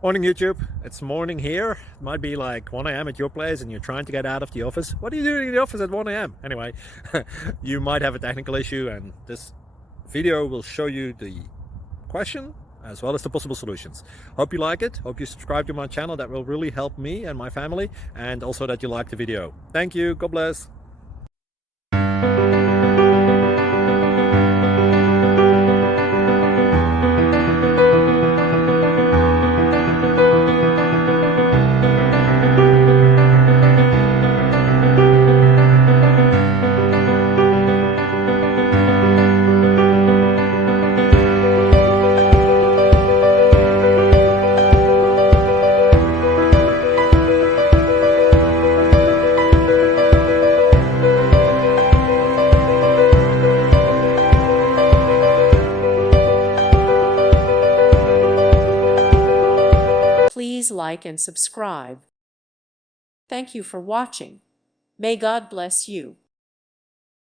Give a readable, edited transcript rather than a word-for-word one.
Morning YouTube, it's morning here. It might be like 1 a.m. at your place and you're trying to get out of the office. What are you doing in the office at 1 a.m.? Anyway, you might have a technical issue and this video will show you the question as well as the possible solutions. Hope you like it, hope you subscribe to my channel. That will really help me and my family, and also that you like the video. Thank you, God bless. Please like and subscribe. Thank you for watching. May God bless you.